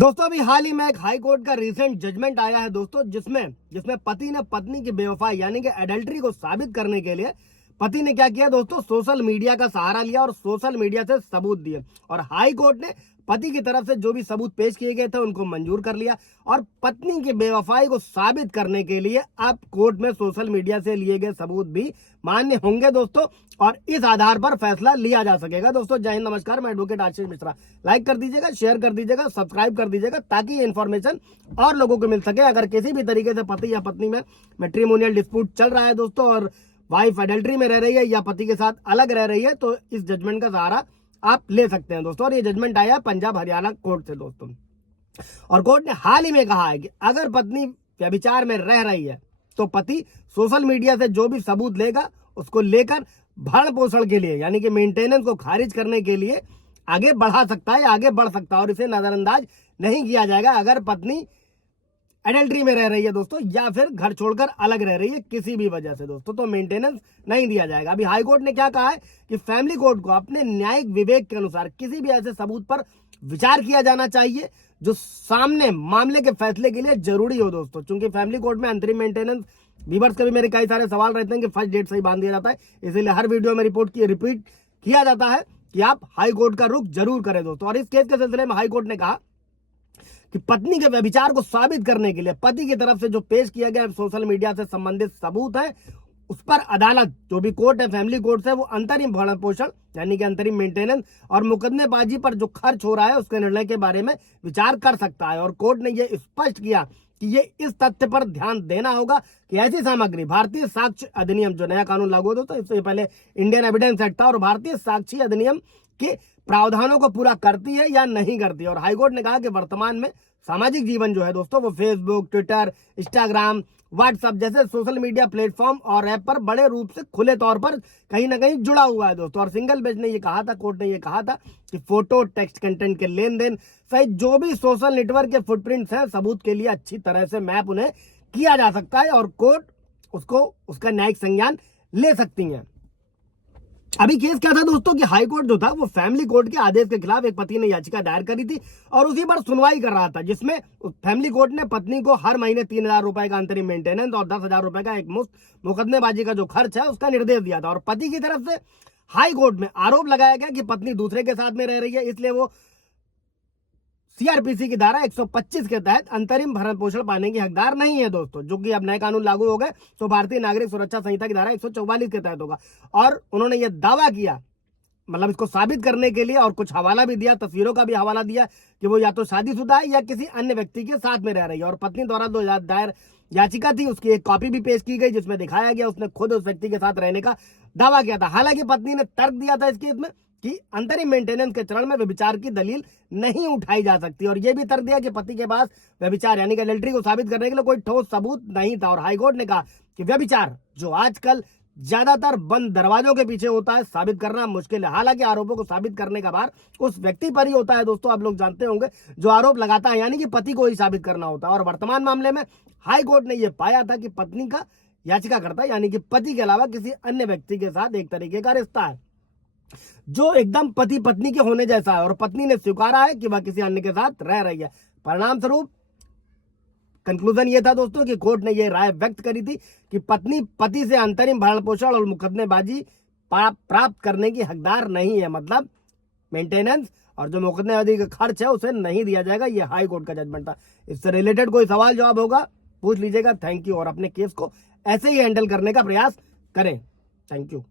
दोस्तों अभी हाल ही में एक हाई कोर्ट का रिसेंट जजमेंट आया है दोस्तों, जिसमें जिसमें पति ने पत्नी की बेवफाई यानी कि एडल्ट्री को साबित करने के लिए पति ने क्या किया दोस्तों, सोशल मीडिया का सहारा लिया और सोशल मीडिया से सबूत दिए। और हाई कोर्ट ने पति की तरफ से जो भी सबूत पेश किए गए थे उनको मंजूर कर लिया और पत्नी की बेवफाई को साबित करने के लिए अब कोर्ट में सोशल मीडिया से लिए गए सबूत भी मान्य होंगे दोस्तों, और इस आधार पर फैसला लिया जा सकेगा। दोस्तों जय हिंद, नमस्कार, मैं एडवोकेट आशीष मिश्रा। लाइक कर दीजिएगा, शेयर कर दीजिएगा, सब्सक्राइब कर दीजिएगा ताकि ये इन्फॉर्मेशन और लोगों को मिल सके। अगर किसी भी तरीके से पति या पत्नी में मैट्रिमोनियल डिस्प्यूट चल रहा है दोस्तों और वाइफ एडल्ट्री में रह रही है या पति के साथ अलग रह रही है, तो इस जजमेंट का सहारा आप ले सकते हैं दोस्तों। और ये जजमेंट आया पंजाब हरियाणा कोर्ट से दोस्तों, और कोर्ट ने हाल ही में कहा है कि अगर पत्नी व्यभिचार में रह रही है तो पति सोशल मीडिया से जो भी सबूत लेगा उसको लेकर भरण पोषण के लिए यानी कि मेंटेनेंस को खारिज करने के लिए आगे बढ़ा सकता है, आगे बढ़ सकता है, और इसे नजरअंदाज नहीं किया जाएगा अगर पत्नी एडल्ट्री में रह रही है दोस्तों या फिर घर छोड़कर अलग रह रही है किसी भी वजह से दोस्तों, तो मेंटेनेंस नहीं दिया जाएगा। अभी हाई कोर्ट ने क्या कहा है कि फैमिली कोर्ट को अपने न्यायिक विवेक के अनुसार किसी भी ऐसे सबूत पर विचार किया जाना चाहिए जो सामने मामले के फैसले के लिए जरूरी हो दोस्तों। चूंकि फैमिली कोर्ट में अंतरिम मेंटेनेंस व्यूअर्स के भी मेरे कई सारे सवाल रहते हैं कि फर्स्ट डेट सही बांध दिया जाता है, इसीलिए हर वीडियो में रिपीट किया जाता है कि आप हाई कोर्ट का रुख जरूर करें दोस्तों। और इस केस के सिलसिले में हाई कोर्ट ने कहा कि पत्नी के व्यभिचार को साबित करने के लिए पति की तरफ से जो पेश किया गया सोशल मीडिया से संबंधित सबूत है उस पर अदालत, जो भी कोर्ट है फैमिली कोर्ट से, वो अंतरिम भरण पोषण यानी कि अंतरिम मेंटेनेंस और मुकदमेबाजी पर जो खर्च हो रहा है उसके निर्णय के बारे में विचार कर सकता है। और कोर्ट ने यह स्पष्ट किया कि ये इस तथ्य पर ध्यान देना होगा कि ऐसी सामग्री भारतीय साक्ष्य अधिनियम, जो नया कानून लागू होता है, इससे पहले इंडियन एविडेंस एक्ट था, और भारतीय साक्ष्य अधिनियम के प्रावधानों को पूरा करती है या नहीं करती है। और हाईकोर्ट ने कहा कि वर्तमान में सामाजिक जीवन जो है दोस्तों वो फेसबुक, ट्विटर, इंस्टाग्राम, व्हाट्सएप जैसे सोशल मीडिया प्लेटफॉर्म और ऐप पर बड़े रूप से खुले तौर पर कहीं ना कहीं जुड़ा हुआ है दोस्तों। और सिंगल बेंच ने ये कहा था, कोर्ट ने ये कहा था कि फोटो, टेक्स्ट कंटेंट के लेन देन सहित जो भी सोशल नेटवर्क के फुटप्रिंट्स हैं, सबूत के लिए अच्छी तरह से मैप उन्हें किया जा सकता है और कोर्ट उसको उसका न्यायिक संज्ञान ले सकती है। अभी केस क्या था दोस्तों कि हाई कोर्ट जो था वो फैमिली कोर्ट के आदेश के खिलाफ एक पति ने याचिका दायर करी थी और उसी पर सुनवाई कर रहा था, जिसमें फैमिली कोर्ट ने पत्नी को हर महीने 3,000 रुपए का अंतरिम मेंटेनेंस और 10,000 रुपए का एक मुफ्त मुकदमेबाजी का जो खर्च है उसका निर्देश दिया था। और पति की तरफ से हाई कोर्ट में आरोप लगाया गया कि पत्नी दूसरे के साथ में रह रही है, इसलिए वो सीआरपीसी की धारा 125 के तहत अंतरिम भरण पोषण पाने की हकदार नहीं है दोस्तों, जो कि अब नए कानून लागू हो गए तो भारतीय नागरिक सुरक्षा संहिता की धारा 144 के तहत होगा। और उन्होंने यह दावा किया, मतलब इसको साबित करने के लिए, और कुछ हवाला भी दिया, तस्वीरों का भी हवाला दिया कि वो या तो शादीशुदा है या किसी अन्य व्यक्ति के साथ में रह रही है। और पत्नी द्वारा जो दायर याचिका थी उसकी एक कॉपी भी पेश की गई जिसमें दिखाया गया उसने खुद उस व्यक्ति के साथ रहने का दावा किया था। हालांकि पत्नी ने तर्क दिया था इस केस में कि अंतरिम मेंटेनेंस के चरण में व्यभिचार की दलील नहीं उठाई जा सकती, और यह भी तर्क दिया कि पति के पास व्यभिचार यानी कि एडल्ट्री को साबित करने के लिए कोई ठोस सबूत नहीं था। और हाईकोर्ट ने कहा कि व्यभिचार जो आजकल ज्यादातर बंद दरवाजों के पीछे होता है, साबित करना मुश्किल है। हालांकि आरोपों को साबित करने का भार उस व्यक्ति पर ही होता है दोस्तों, आप लोग जानते होंगे, जो आरोप लगाता है, यानी कि पति को ही साबित करना होता है। और वर्तमान मामले में हाई कोर्ट ने यह पाया था कि पत्नी का याचिकाकर्ता यानी कि पति के अलावा किसी अन्य व्यक्ति के साथ एक तरीके का रिश्ता है जो एकदम पति पत्नी के होने जैसा है, और पत्नी ने स्वीकारा है कि वह किसी अन्य के साथ रह रही है। परिणाम स्वरूप कंक्लूजन ये था दोस्तों कि कोर्ट ने यह राय व्यक्त करी थी कि पत्नी पति से अंतरिम भरण पोषण और मुकदमेबाजी प्राप्त करने की हकदार नहीं है, मतलब मेंटेनेंस और जो मुकदमेबाजी का खर्च है उसे नहीं दिया जाएगा। ये हाई कोर्ट का जजमेंट था। इससे रिलेटेड कोई सवाल जवाब होगा पूछ लीजिएगा। थैंक यू, और अपने केस को ऐसे ही हैंडल करने का प्रयास करें। Thank you.